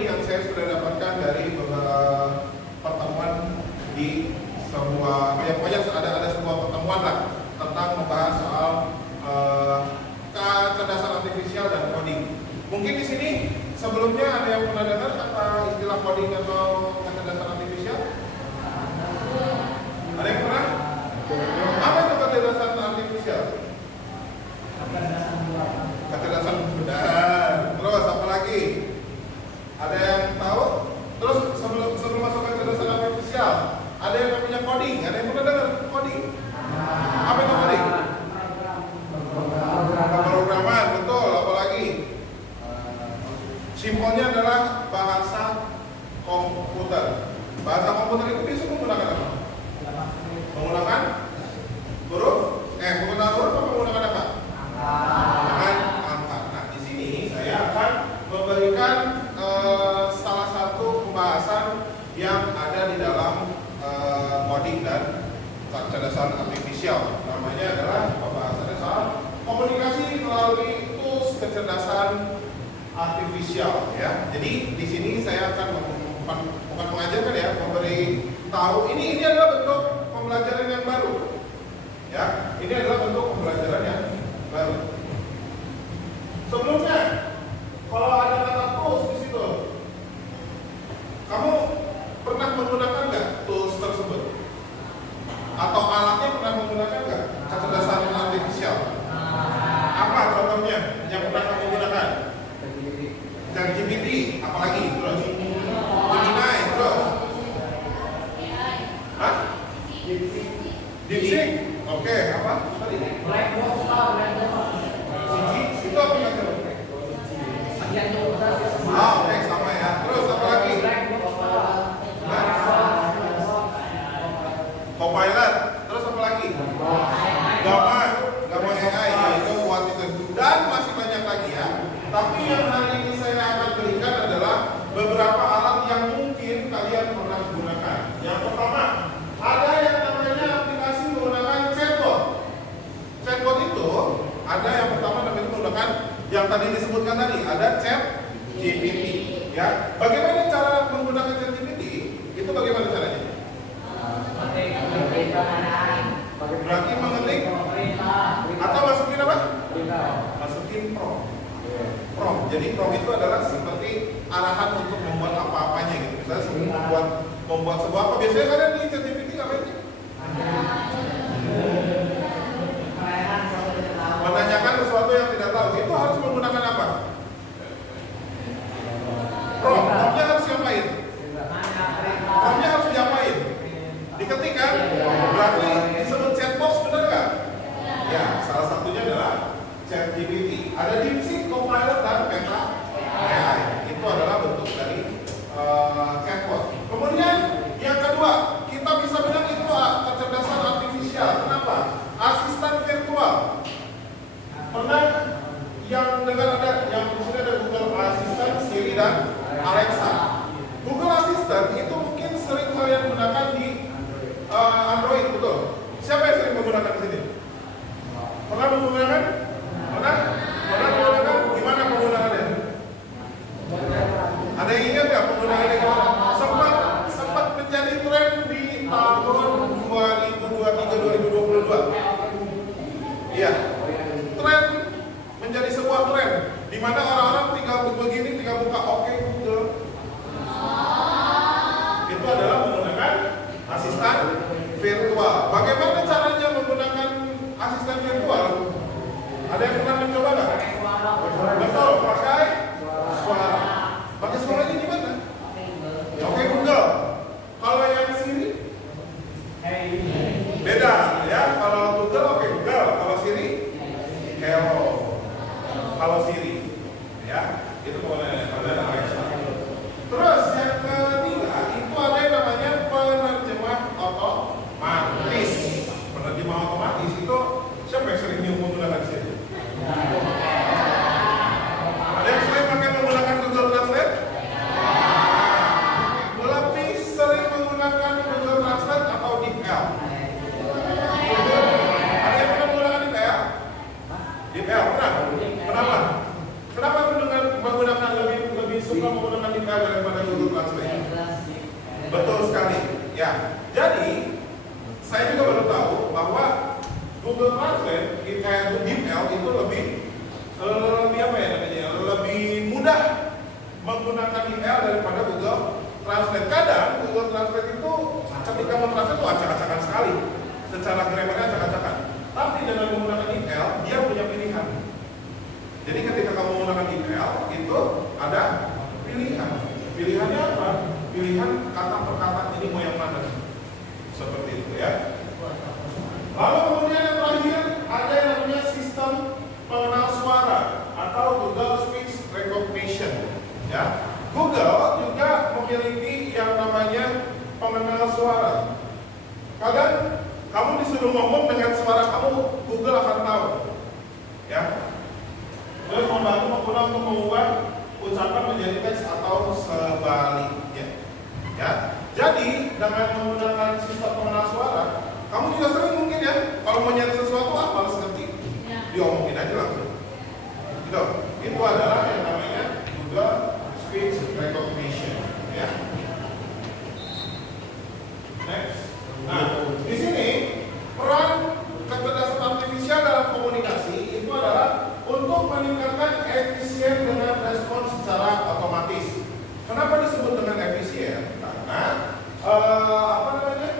ini yang saya sudah dapatkan dari beberapa pertemuan di sebuah, ya pokoknya ada sebuah pertemuan lah tentang membahas soal kecerdasan artifisial dan coding. Mungkin di sini sebelumnya ada yang pernah dengar kata istilah coding atau kecerdasan artifisial? Ada yang pernah? Apa itu kecerdasan artifisial? Kecerdasan benar. Terus apa lagi? Ada yang tahu? Terus sebelum masuk ke kecerdasan artifisial, ada yang namanya coding. Ada yang pernah dengar coding? Apa itu coding? Pemrograman, betul. Apa lagi? Simpelnya adalah bahasa komputer. Bahasa komputer itu bisa menggunakan apa? Menggunakan huruf? Menggunakan huruf atau menggunakan apa? Menggunakan angka. Nah, di sini saya akan memberikan salah satu pembahasan yang ada di dalam coding dan kecerdasan artifisial. Namanya adalah pembahasannya soal komunikasi melalui tools kecerdasan artifisial, ya. Jadi di sini saya akan bukan mengajarkan ya, memberi tahu ini adalah bentuk pembelajaran yang baru. Ya, ini adalah bentuk pembelajaran yang baru. Sebelumnya, kalau ada kata tools di situ, kamu pernah menggunakan nggak tools tersebut? Atau alatnya pernah menggunakan nggak kecerdasan artifisial? Apa contohnya yang pernah kamu gunakan? ChatGPT, apalagi terus? Gemini, terus? Hah? DeepSeek? Oke, apa? Tadi? Itu apa yang oke, sama ya. Terus apa lagi? Copilot. Terus apa lagi? Gamma AI, ya itu buat itu. Dan masih banyak lagi ya. Tapi yang hari ini saya akan berikan adalah beberapa alat yang mungkin kalian pernah gunakan. Yang pertama, ada yang namanya aplikasi menggunakan chatbot. Chatbot itu ada yang pertama namanya menggunakan yang tadi disebutkan tadi, ada ChatGPT. Ya, bagaimana cara menggunakan ChatGPT? Itu bagaimana caranya? Berarti mengetik atau masukin apa? Masukin prompt. Jadi prompt itu adalah seperti arahan untuk membuat apa-apanya gitu. Misalnya sebelum membuat sebuah apa, biasanya kalian di ChatGPT ngapain sih? Menanyakan sesuatu yang tidak tahu. Itu harus menggunakan apa? Promptnya harus ngapain? Promptnya harus diapain? Diketikkan, berarti disebut chatbox, benar nggak? Ya, salah satunya adalah ChatGPT. Ada DeepSeek, Copilot, dan Meta AI. Itu adalah bentuk dari chatbot. Kemudian yang kedua, kita bisa bilang itu kecerdasan artifisial. Kenapa? Asisten virtual. Pernah yang dengar ada yang sudah ada Google Assistant, Siri, dan Alexa. Google Assistant itu mungkin sering kalian gunakan di Android, betul? Siapa yang sering menggunakan di sini? Pernah menggunakan? Pernah menggunakan? Gimana penggunaannya? Ada yang ingat nggak penggunaannya gimana? Sempat menjadi tren di tahun 2023-2022. Iya. Tren menjadi sebuah tren di mana orang-orang tinggal begini, tinggal buka oke Google. Itu adalah menggunakan asisten virtual. Bagaimana caranya menggunakan asisten virtual? Ada yang pernah mencoba nggak? Betul, pakai suara. Pakai suaranya gimana? Ya, oke Google. Kalau yang Siri? Beda ya. Kalau Google oke Google. Kalau Siri? Hello. Kalau Siri. menggunakan email daripada Google Translate? Betul sekali. Ya. Jadi saya juga baru tahu bahwa Google Translate email itu lebih apa ya namanya? Lebih mudah menggunakan email daripada Google Translate. Kadang Google Translate itu ketika mentranslate itu acak-acakan sekali. Secara grammarnya acak-acakan. Tapi dengan menggunakan email, dia punya pilihan. Jadi ketika kamu menggunakan email, itu ada pilihan. Pilihannya apa? Pilihan kata per kata ini mau yang mana? Seperti itu ya. Lalu kemudian yang terakhir ada yang namanya sistem pengenal suara atau Google Speech Recognition. Ya, Google juga memiliki yang namanya pengenal suara. Kadang kamu disuruh ngomong dengan suara kamu, Google akan tahu. Ya. Terus membantu pengguna untuk mengubah ucapan menjadi teks atau sebaliknya. Ya. Jadi dengan menggunakan sistem pengenal suara, kamu juga sering mungkin ya, kalau mau nyari sesuatu males ngerti, diomongin aja langsung. Gitu. Itu adalah yang namanya Google Speech Recognition. Ya. Next. Nah, di sini peran kecerdasan artifisial dalam komunikasi itu adalah untuk meningkatkan efisien dengan respon secara otomatis. Kenapa disebut dengan efisien? Karena apa namanya?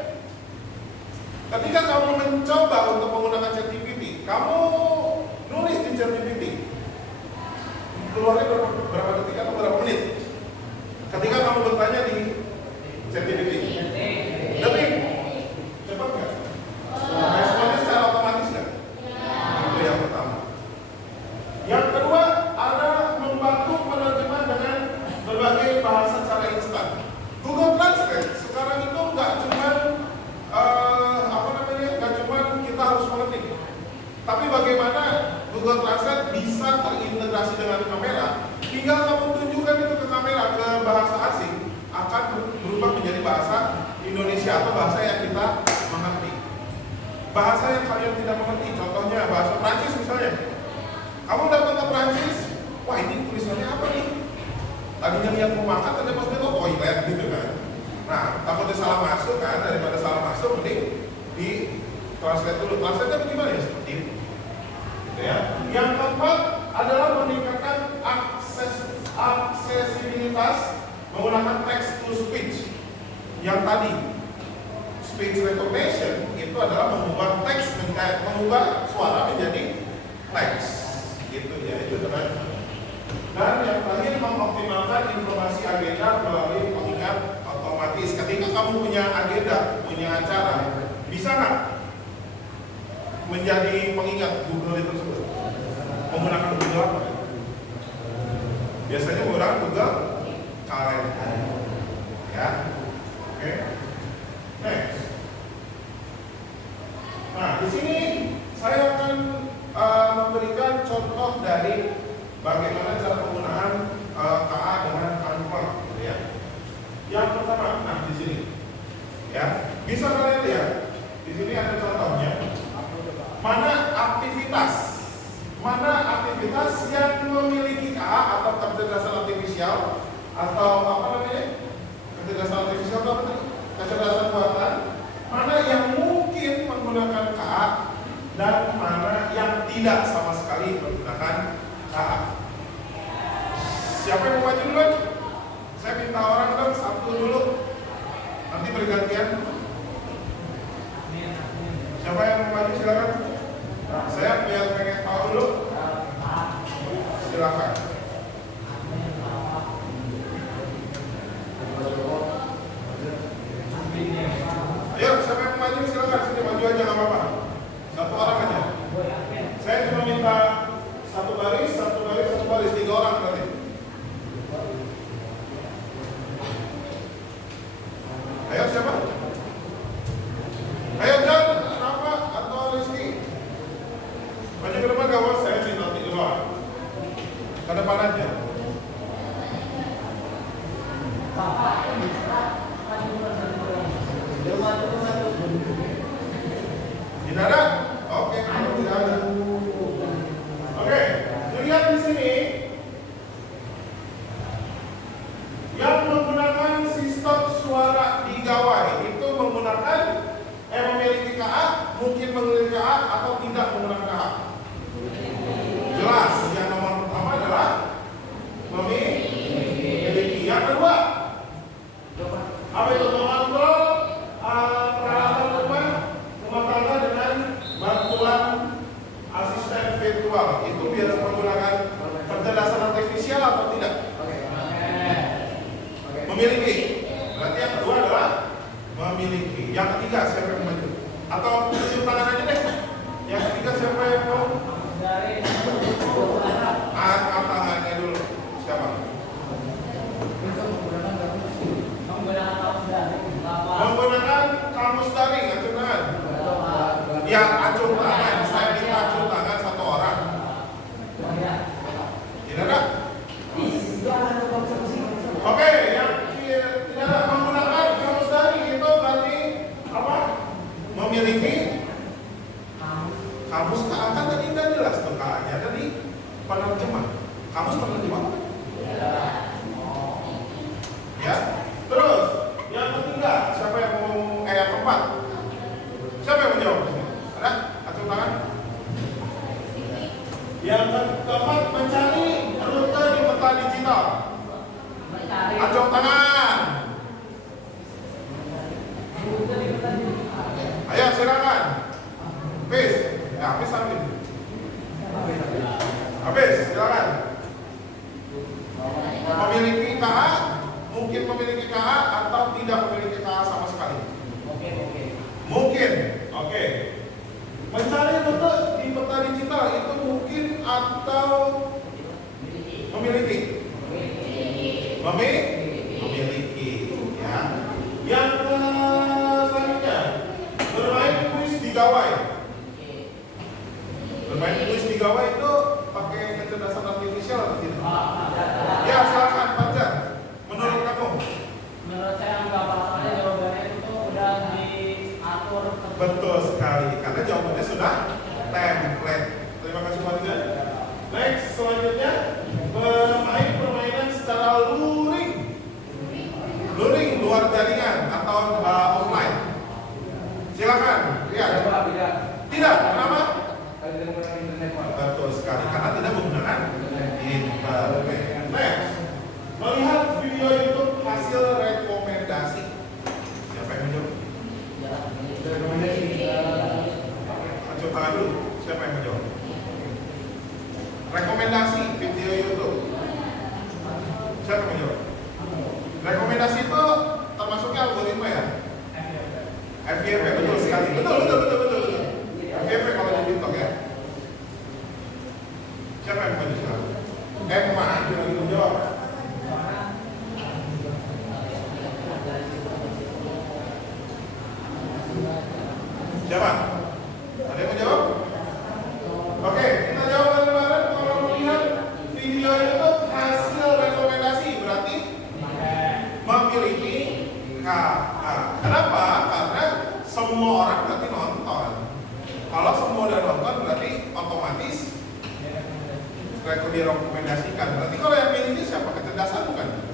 Ketika kamu mencoba untuk menggunakan ChatGPT, kamu nulis di ChatGPT, keluarnya berapa detik atau berapa menit? Ketika kamu bertanya di ChatGPT, detik, cepat nggak? Responnya secara otomatis nggak? Itu yang pertama. Yang kedua, ada membantu penerjemah dengan berbagai bahasa secara instan. Google Translate sekarang itu nggak cuma nggak cuma kita harus mengetik, tapi bagaimana Google Translate bisa terintegrasi dengan kamera. Tinggal kamu tunjukkan itu ke kamera, ke bahasa asing, akan berubah menjadi bahasa Indonesia atau bahasa yang kita mengerti. Bahasa yang kalian tidak mengerti, contohnya bahasa Prancis misalnya. Kamu datang ke Prancis, wah ini tulisannya apa nih? Tadinya niat mau makan, tapi pas itu toilet gitu kan. Nah, takutnya salah masuk kan, daripada salah masuk, mending di translate dulu. Translate-nya bagaimana ya? Seperti itu. Gitu ya. Yang keempat adalah meningkatkan aksesibilitas menggunakan text to speech. Yang tadi speech recognition itu adalah mengubah teks, mengubah suara menjadi teks. Gitu ya, itu dengan. Dan yang terakhir mengoptimalkan informasi agenda melalui pengingat otomatis. Ketika kamu punya agenda, punya acara, bisa nggak menjadi pengingat Google itu tersebut? Menggunakan Google apa? Biasanya menggunakan Google Calendar. Ya, oke. Next. Nah, di sini saya akan memberikan contoh dari bagaimana cara penggunaan KA dengan Unplug, ya. Yang pertama, nah di sini, ya, bisa kalian lihat. Di sini ada contohnya. Mana aktivitas yang memiliki KA atau kecerdasan artifisial atau apa namanya? Kecerdasan artifisial atau apa? Kecerdasan buatan. Mana yang mungkin menggunakan KA dan mana yang tidak sama sekali menggunakan KA. Siapa yang mau maju duluan? Saya minta orang dong satu dulu. Nanti bergantian. Siapa yang mau maju silakan. Saya pengen tahu dulu. Silakan. Ayo, siapa yang mau maju silakan. Sini maju aja nggak apa-apa. Satu orang aja. Saya cuma minta satu baris, 3 orang berarti. Ayo siapa? Ayo John, Rafa atau Rizky? Maju ke depan gak bos? Saya sih nanti dulu. Ke depan aja. Tidak ada? Oke, kalau tidak ada. Oke, lihat di sini. Yang menggunakan sistem suara di gawai itu menggunakan memiliki KA, mungkin memiliki KA atau tidak menggunakan KA. Jelas, yang nomor pertama adalah memiliki. Yang kedua, apa itu? Mengontrol peralatan rumah tangga dengan bantuan asisten virtual. Itu biasa menggunakan kecerdasan artifisial atau tidak? Memiliki. Berarti yang kedua adalah memiliki. Yang ketiga siapa yang maju? Atau tunjuk tangan aja deh. Yang ketiga siapa yang mau? Angkat tangannya dulu. Siapa? Menggunakan kamus daring, acung tangan. Ya, acung tangan. Saya minta acung tangan satu orang. Tidak ada? Oke, yang tidak menggunakan kamus daring itu berarti apa? Memiliki kamus kan tadi tidak jelas tuh kakaknya tadi penerjemah. Kamus penerjemah apa? Ya. Terus yang ketiga siapa yang mau yang keempat? Siapa yang menjawab? Ada? Acung tangan. Yang keempat mencari rute di peta digital. Acung tangan. Ayo silakan. Habis. Ya, habis ambil. Habis, silakan. Memiliki KA, mungkin memiliki KA atau tidak memiliki KA sama sekali. Mungkin. Oke. Mencari rute di peta digital itu mungkin atau memiliki? Memiliki. Ya. Yang selanjutnya bermain kuis di gawai. Bermain kuis di gawai itu pakai kecerdasan artifisial atau tidak? Ya, silakan Fajar. Menurut kamu? Menurut saya enggak, soalnya jawabannya itu udah diatur. Betul sekali, karena jawabannya sudah template. Terima kasih Fajar. Next, selanjutnya bermain permainan secara luring. Luring, luar jaringan atau offline. Silakan, lihat. Tidak, kenapa? Betul sekali, karena tidak menggunakan internet. Next, melihat video YouTube hasil rekomendasi. Siapa yang menjawab? Acung tangan dulu. Siapa yang menjawab? Rekomendasi video YouTube. Siapa yang menjawab? Rekomendasi itu termasuknya algoritma ya? FYP, betul sekali. Betul. FYP kalau di TikTok ya. Siapa yang maju sekarang? Emma aja lagi menjawab. Siapa? Ada yang menjawab? Oke, kita jawab bareng-bareng. Kalau melihat video itu hasil rekomendasi berarti memiliki KA. Kenapa? Karena semua orang berarti nonton. Kalau semua udah nonton berarti otomatis direkomendasikan. Berarti kalau yang milih ini siapa? Kecerdasan bukan?